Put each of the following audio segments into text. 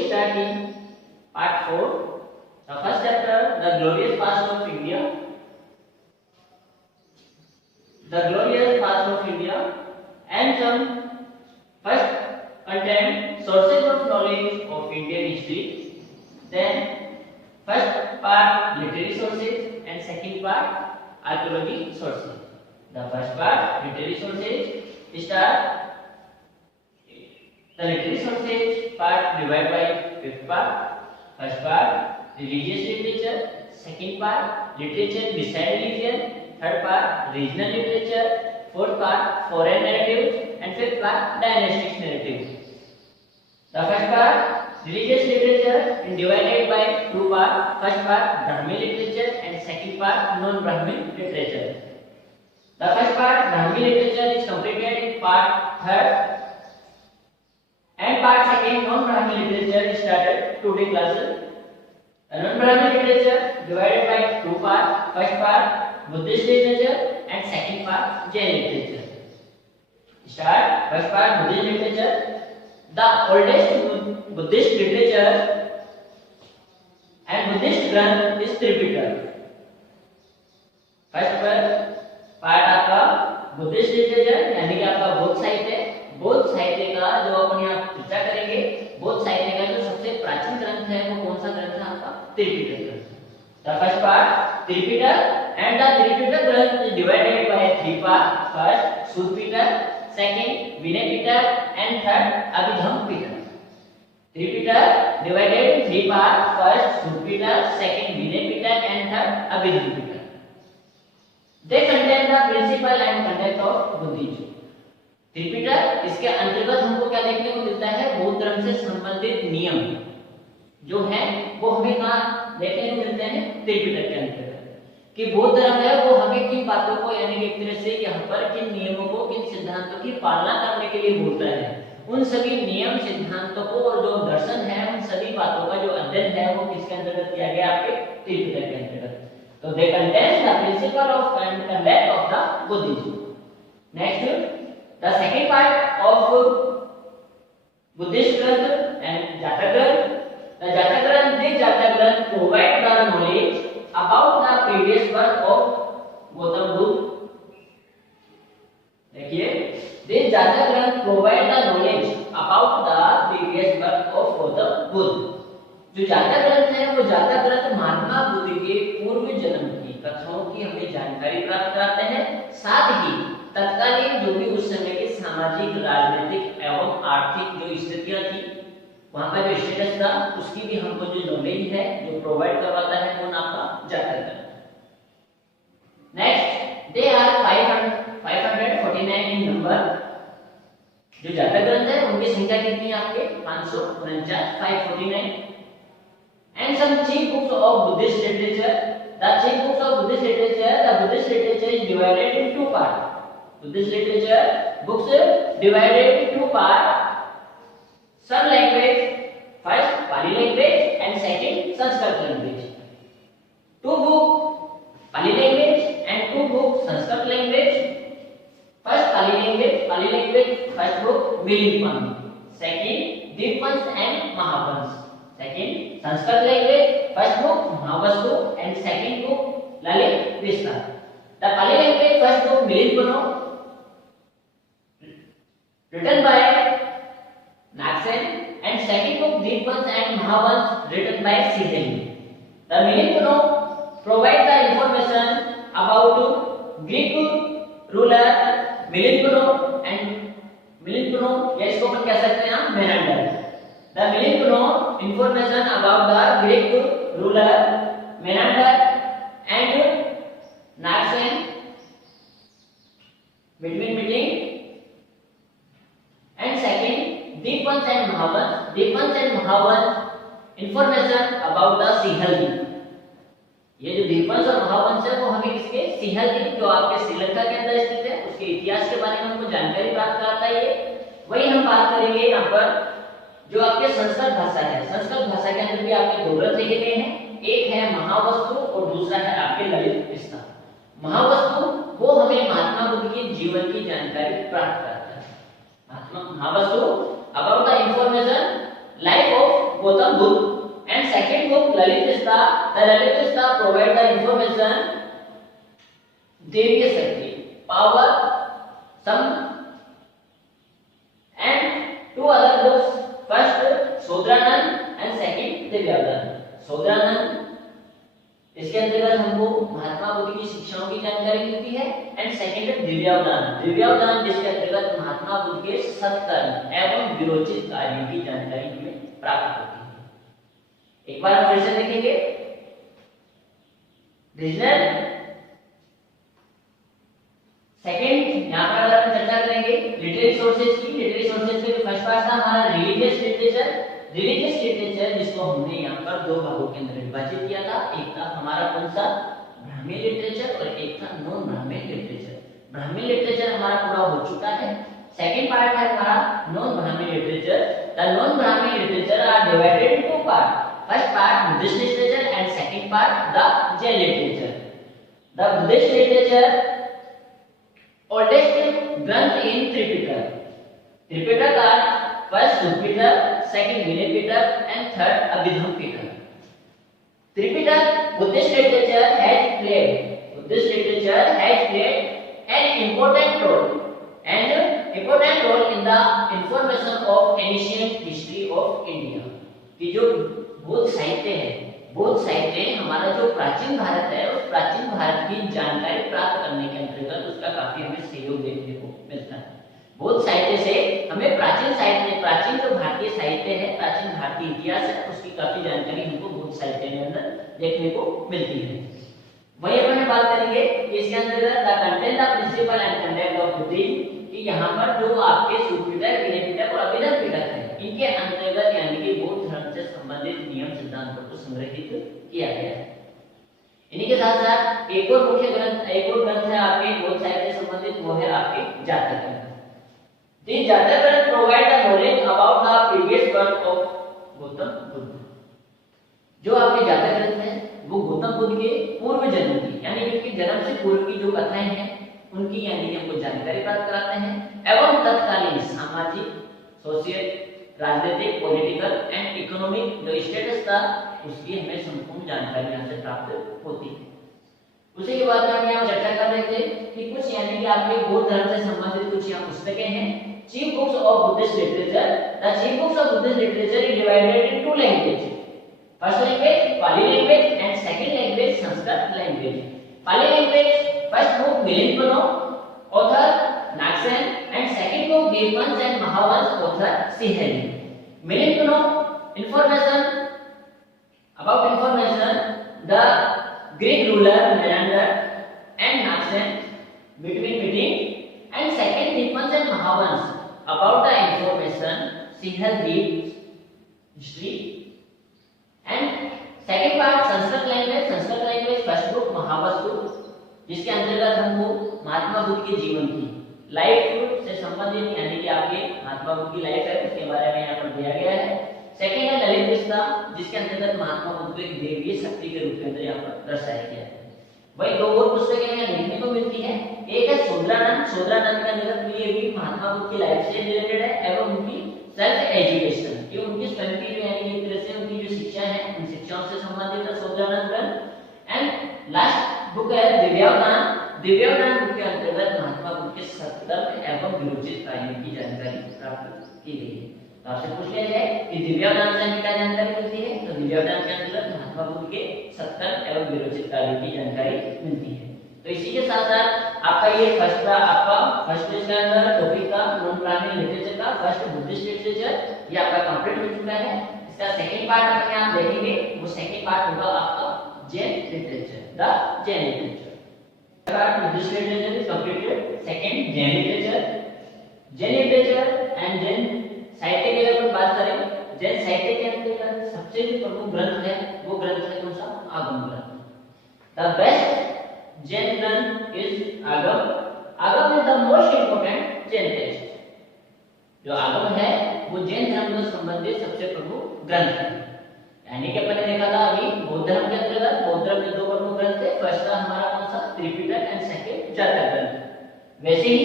we starting part 4. The first chapter, the glorious past of India. The glorious past of India, and some first content sources of knowledge of Indian history. Then first part literary sources and second part archaeology sources. The first part literary sources start. The literary sources part divided by fifth part. First part religious literature, second part literature beside religion, third part regional literature, fourth part foreign narratives, and fifth part dynastic narratives. The first part religious literature is divided by two parts. First part Brahmin literature and second part non-Brahmin literature. The first part Brahmin literature is completed in part third, and part second non-Brahmin literature is started today classes. The non-Brahmin literature divided by two parts. First part Buddhist literature and second part Jain literature. Start. First part Buddhist literature. The oldest Buddhist literature and Buddhist Granth is Tripitaka. First part आपका Buddhist literature यानी कि आपका बौद्ध साहित्य का जो अपन यहाँ चर्चा करेंगे, बौद्ध साहित्य का जो सबसे प्राचीन ग्रंथ है वो कौन सा ग्रंथ है आपका? त्रिपिटक ग्रंथ. The first part Tripitaka, and the Tripitaka ग्रंथ is divided by three parts. First Sutta Pitaka, second Vinaya Pitaka, and third Abhidhamma Pitaka. Tripitaka divided in three parts. First Sutta Pitaka, second Vinaya Pitaka, and third Abhidhamma Pitaka. They contain the principle and content of Buddhism. Tripitaka इसके अंतर्गत हमको क्या देखने को मिलता है? बौद्ध धर्म से संबंधित नियम जो है वो हमें कहाँ देखने को मिलते हैं? त्रिपिटक के अंतर्गत. कि बौद्ध धर्म है वो हमें किन बातों को यानी कि एक तरह से यहाँ पर किन नियमों को, किन सिद्धांतों की पालना करने के लिए बोलता है. उन सभी नियम सिद्धांतों को और जो दर्शन है उन सभी बातों का जो अध्ययन है वो किसके अंतर्गत किया गया? आपके त्रिपिटक के अंतर्गत. तो they contain the principle of conduct of the Buddhism. Next, the second part of Buddhist Granth and Jataka Granth. The Jataka Granth, this Jataka Granth provide the knowledge about the previous birth of Gautam Buddha. देखिए, this Jataka Granth provide the knowledge about the previous birth of Gautam Buddha. जो जातक ग्रंथ है वो जातक ग्रंथ महात्मा बुद्ध के पूर्व जन्म की कथाओं की हमें जानकारी प्राप्त कराते हैं. साथ ही तत्कालीन जो भी उस समय के सामाजिक, राजनीतिक एवं आर्थिक जो स्थितियां थी, वहां का जो स्टेटस था, उसकी भी हमको जो नॉलेज है जो प्रोवाइड करवाता है कौन? आपका जातक ग्रंथ. Next, they are 549 in number. जो जातक ग्रंथ है उनकी संख्या कितनी है? आपके 549, 549. And some chief books of Buddhist literature. The chief books of Buddhist literature, the Buddhist literature is divided in two parts. Buddhist literature books divided in two parts. Some language, first Pali language and second Sanskrit language. Two books Pali language and two books Sanskrit language. First Pali language, first book Milinpani, second Dipans and Mahapans. Second Sanskrit language, first book Mahavastu and second book Lalit Vista. The Pali language, first book Milinpano, written by Naksen, and second book Dipans and Mahavans, written by Siheli. The Milinpano provide the information about Greek ruler Milinpano and Milinpano, या इसको अपन कह सकते हैं Menander. The Milinpano information about the Greek ruler Menander and Naxen between meeting, and second Dipans and Mahavans information about the Sihel. ये जो दीपंस और महावंश है वो हमें किसके? सिंहल की, जो आपके श्रीलंका के अंदर स्थित है, उसके इतिहास के बारे में हमको जानकारी प्राप्त कराता है. ये वही हम बात करेंगे यहाँ पर जो आपके संस्कृत भाषा है. संस्कृत भाषा के अंदर भी आपके दो ग्रंथ लिखे गए हैं. एक है महावस्तु और दूसरा है आपके ललित विस्तार. महावस्तु वो हमें महात्मा बुद्ध के जीवन की जानकारी प्राप्त कराता है. Mahavastu about the information life of Gautam the relatives का provide the information देवीय शक्ति power some and two other books, first शूद्रानंद and second Divyavadana. शूद्रानंद इसके अंतर्गत हमको महात्मा बुद्ध की शिक्षाओं की जानकारी मिलती है एंड सेकंड है दिव्यावदान। दिव्यावदान जिसके अंतर्गत महात्मा बुद्ध के सत्कर्म एवं विरोचित कार्यों की जानकारी हमें प्राप्त होती है। एक बार हम फिर से देखेंगे रीजनल सेकंड, यहाँ पर अगर हम चर्चा करेंगे लिटरेरी सोर्सेज की। लिटरेरी सोर्सेज के फर्स्ट पार्ट था हमारा रिलीजियस लिटरेचर। रिलीजियस लिटरेचर जिसको हमने यहाँ पर दो भागों के अंदर विभाजित किया था, एक था हमारा कौन सा ब्राह्मी लिटरेचर और एक था non Brahmi literature. Brahmi literature हमारा पूरा हो चुका है। सेकंड पार्ट है हमारा non Brahmi literature. The non Brahmi literature are divided into part, first part Buddhist literature and second part the Jain literature. The Buddhist literature oldest granth in Tripitaka. Tripitaka are first Supitaka, second Vinaya Pitaka and third Abhidhamma Pitaka. Tripitaka Buddhist literature has played an important role in the information of ancient history of India. कि जो बौद्ध साहित्य है, बौद्ध साहित्य हमारा जो प्राचीन भारत है उस प्राचीन भारत की जानकारी प्राप्त करने के अंतर्गत उसका काफी हमें सहयोग देखने को मिलता है। बौद्ध साहित्य से हमें प्राचीन साहित्य, प्राचीन जो भारतीय साहित्य है, प्राचीन भारतीय इतिहास है, उसकी काफी जानकारी हमको बौद्ध साहित्य के अंदर देखने को मिलती है। वही अपन बात करेंगे इसके अंतर्गत the content of principle and conduct of Buddhism, कि यहाँ पर जो आपके सुपिटक, विनय पिटक और अभिधम पिटक है, इनके अंतर्गत यानी कि बौद्ध धर्म से संबंधित नियम सिद्धांतों को संग्रहित किया गया है। इन्हीं के साथ साथ एक और मुख्य ग्रंथ, एक और ग्रंथ है आपके बौद्ध साहित्य से संबंधित, वो है आपके जातक ग्रंथ। These जातक ग्रंथ provide the knowledge about the previous birth of Gautam Buddha. जो आपके जातक ग्रंथ है वो गौतम बुद्ध के पूर्व जन्म की, यानी कि उनके जन्म से पूर्व की जो कथाएं हैं उनकी यानी कि हमको जानकारी प्राप्त कराते हैं एवं तत्कालीन सामाजिक, सोशल, राजनीतिक, पॉलिटिकल एंड इकोनॉमिक जो स्टेटस था उसकी हमें संपूर्ण जानकारी यहाँ से प्राप्त होती है। उसी के बाद में हम यहाँ चर्चा कर रहे थे कि कुछ यानी कि आपके बौद्ध धर्म से संबंधित कुछ यहाँ पुस्तकें हैं। Chief books of Buddhist literature. The chief books of Buddhist literature is divided in two language, first language Pali language and second language Sanskrit language. Pali language first book Milind author Nagasen and second book Dipavamsa and Mahavamsa author Sinhali. Milind information about information the Greek ruler Menander and Naxen between meeting and second Dipans and Mahavans about the information Sinhaldeep history and second part Sanskrit language first book Mahavastu, जिसके अंतर्गत हमको महात्मा बुद्ध के जीवन की life से संबंधित यानी कि आपके महात्मा बुद्ध की लाइफ है उसके बारे में यहाँ पर दिया गया है। सेकंड है ललित विस्ता, जिसके अंतर्गत महात्मा बुद्ध को एक देवीय शक्ति के रूप के अंदर यहाँ पर दर्शाया गया है। वही दो और पुस्तकें यहाँ देखने को मिलती है। एक है शूद्रानंद के अंतर्गत ये भी महात्मा बुद्ध की लाइफ से रिलेटेड है एवं उनकी सेल्फ एजुकेशन, कि उनकी स्वयं की जो यानी एक तरह से उनकी जो शिक्षा है उन शिक्षाओं से संबंधित है शूद्रानंद ग्रंथ। एंड लास्ट बुक है दिव्यावदान बुक के अंतर्गत महात्मा बुद्ध के सत्कर्म एवं विरोचित कार्यों की जानकारी प्राप्त की गई है। तो आपसे पूछ लिया जाए कि दिव्यावदान से हमें क्या जानकारी मिलती है, तो दिव्यावदान के अंतर्गत महात्मा बुद्ध के सत्कर्म एवं विरोचित कार्यों की जानकारी मिलती है। तो इसी के साथ साथ आपका ये फर्स्ट पेज के अंदर टॉपिक का नॉन ब्राह्मण लिटरेचर का फर्स्ट बुद्धिस्ट लिटरेचर ये आपका कंप्लीट हो चुका है। इसका सेकंड पार्ट अपन यहाँ देखेंगे, वो सेकंड पार्ट होगा आपका Jain literature, the Jain literature. Buddhist literature is completed. Second, Jain literature and Jain साहित्य की अगर बात करें, जैन साहित्य के अंतर्गत सबसे जो प्रमुख ग्रंथ है वो ग्रंथ है कौन सा, आगम ग्रंथ। The best Jain ग्रंथ is आगम। आगम is the most important Jain text। जो आगम है वो जैन धर्म से संबंधित सबसे प्रमुख ग्रंथ है। यानी कि अपन ने देखा था अभी बौद्ध धर्म के अंतर्गत बौद्ध धर्म के दो प्रमुख ग्रंथ थे, फर्स्ट था हमारा कौन सा त्रिपिटक एंड सेकंड जातक ग्रंथ। वैसे ही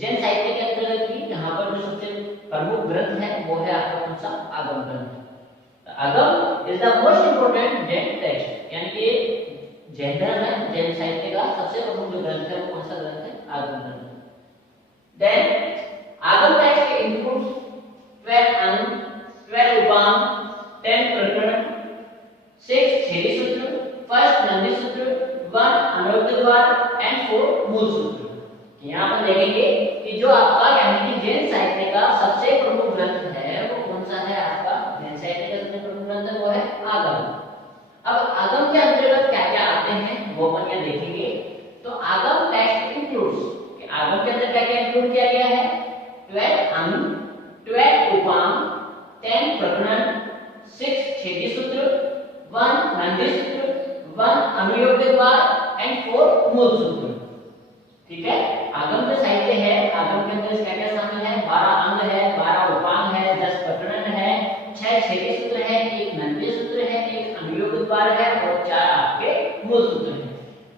जैन साहित्य के अंतर्गत भी यहाँ पर जो सबसे प्रमुख ग्रंथ है वो है आपका कौन सा आगम ग्रंथ। आगम is the most important Jain text, यानी कि जैन धर्म में जैन साहित्य का सबसे प्रमुख जो ग्रंथ है वो कौन सा ग्रंथ है? आगम ग्रंथ। देन आगम टेक्स्ट इंक्लूड्स 12 अनु, 12 उपाम, 10 प्रकरण, 6 छेदी सूत्र, 1 नंदी सूत्र, 1 अनुक्त द्वार एंड 4 मूल सूत्र। यहाँ पर देखेंगे कि जो आपका यानी कि जैन साहित्य का सबसे प्रमुख ग्रंथ है वो कौन सा है? आपका जैन साहित्य का सबसे प्रमुख ग्रंथ है वो है आगम। अब आगम के अंतर्गत क्या क्या आते हैं वो अपन यहाँ देखेंगे। तो आगम टेक्स्ट इंक्लूड्स, आगम के अंदर क्या क्या इंक्लूड किया गया है? 12 अनु, 12 उपाम, 10 प्रकरण, 6 छेदी सूत्र, 1 नंदी सूत्र, 1 अनुयोग द्वार एंड 4 मूल सूत्र। ठीक है, आगम जो साहित्य है आगम के अंदर क्या क्या शामिल है? 12 अंग है, 12 उपांग है, 10 प्रकरण है, 6 छेदी सूत्र है, 1 नंदी सूत्र है, 1 अनुयोग द्वार है और 4 आपके मूल सूत्र है।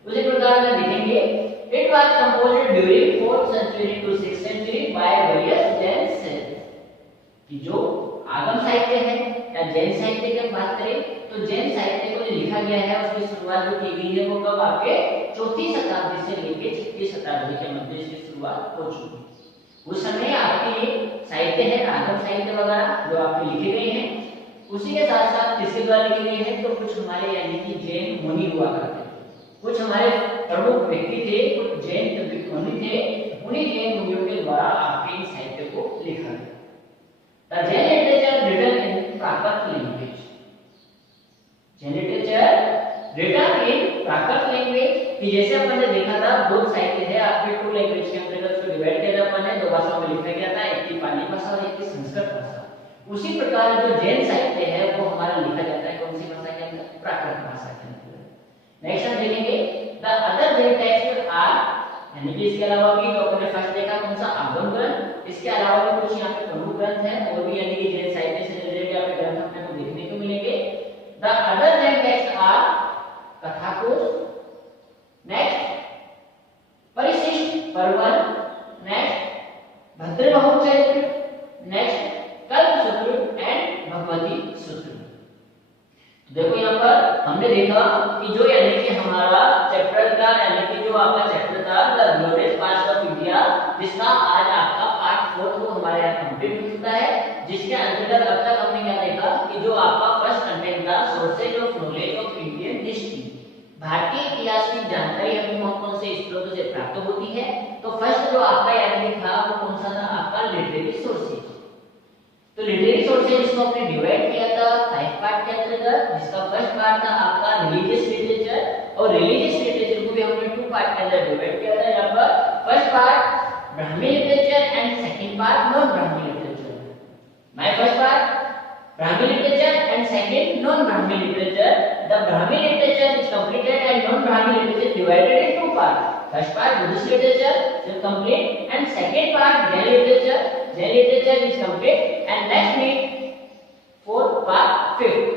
उसी प्रकार में देखेंगे it was composed during 4th century to 6th century by various Jain sages। कि जो आगम साहित्य है या जैन साहित्य की बात करें तो जैन साहित्य को जो लिखा गया है उसकी शुरुआत जो की गई है वो कब? आपके 4वीं शताब्दी से लेकर 6वीं शताब्दी के मध्य इसकी शुरुआत हो चुकी है। उस समय आपके साहित्य है आगम साहित्य वगैरह जो आपके लिखे गए हैं, उसी के साथ साथ किसके द्वारा लिखे गए हैं? तो कुछ हमारे यानी कि जैन मुनि हुआ करते थे, कुछ हमारे प्रमुख व्यक्ति थे, कुछ जैन मुनि थे, उन्हीं जैन मुनियों के द्वारा आपके इन साहित्य को लिखा गया। The Jain literature written in Prakrit language, Jain literature written in Prakrit language कि जैसे अपन ने देखा था बौद्ध साहित्य है आपके 2 लैंग्वेज के अंतर्गत उसको डिवाइड किया था अपन ने, 2 भाषाओं में लिखा गया था, एक की पाली भाषा और एक की संस्कृत भाषा। उसी प्रकार जो जैन साहित्य है वो हमारा लिखा जाता है कौन सी भाषा के अंदर? प्राकृत भाषा के अंदर। नेक्स्ट हम देखेंगे the other Jain text are, यानी कि इसके अलावा भी तो अपन ने फर्स्ट देखा कौन सा? आगम ग्रंथ। इसके अलावा भी कुछ यहाँ पे प्रमुख ग्रंथ हैं और भी यानी कि जैन साहित्य से रिलेटेड आपके ग्रंथ अपने को देखने को मिलेंगे। The other Jain text are Kathakosh, next Parishisht Parvan, next Bhadrabahu चरित्र, नेक्स्ट कल्प सूत्र एंड भगवती सूत्र। देखो यहाँ पर हमने देखा कि जो यानी कि हमारा चैप्टर का यानी कि जो आपका चैप्टर था the glorious past of India, जिसका आज आपका पार्ट 4 वो हमारे यहाँ कंप्लीट हो चुका है, जिसके अंतर्गत अब तक हमने क्या देखा कि जो आपका फर्स्ट कंटेंट था sources of knowledge of Indian history, भारतीय इतिहास की जानकारी हमें कौन से स्रोतों से प्राप्त होती है। तो फर्स्ट जो आपका यानी कि था वो कौन सा था? आपका लिटरेरी सोर्सेज। तो लिटरेरी सोर्सेज इसको हमने डिवाइड किया था 5 पार्ट के अंतर्गत, जिसका फर्स्ट पार्ट था आपका रिलीजियस लिटरेचर और रिलीजियस लिटरेचर को भी हमने 2 पार्ट के अंदर डिवाइड किया था। यहाँ पर first part Brahmi literature and second part non Brahmi literature. My first part Brahmi literature and second non Brahmi literature. The Brahmi literature is completed and non Brahmi literature divided in 2 part. First part Buddhist literature is complete and second part Jain literature. Jain literature is complete and next week 4th part 5th.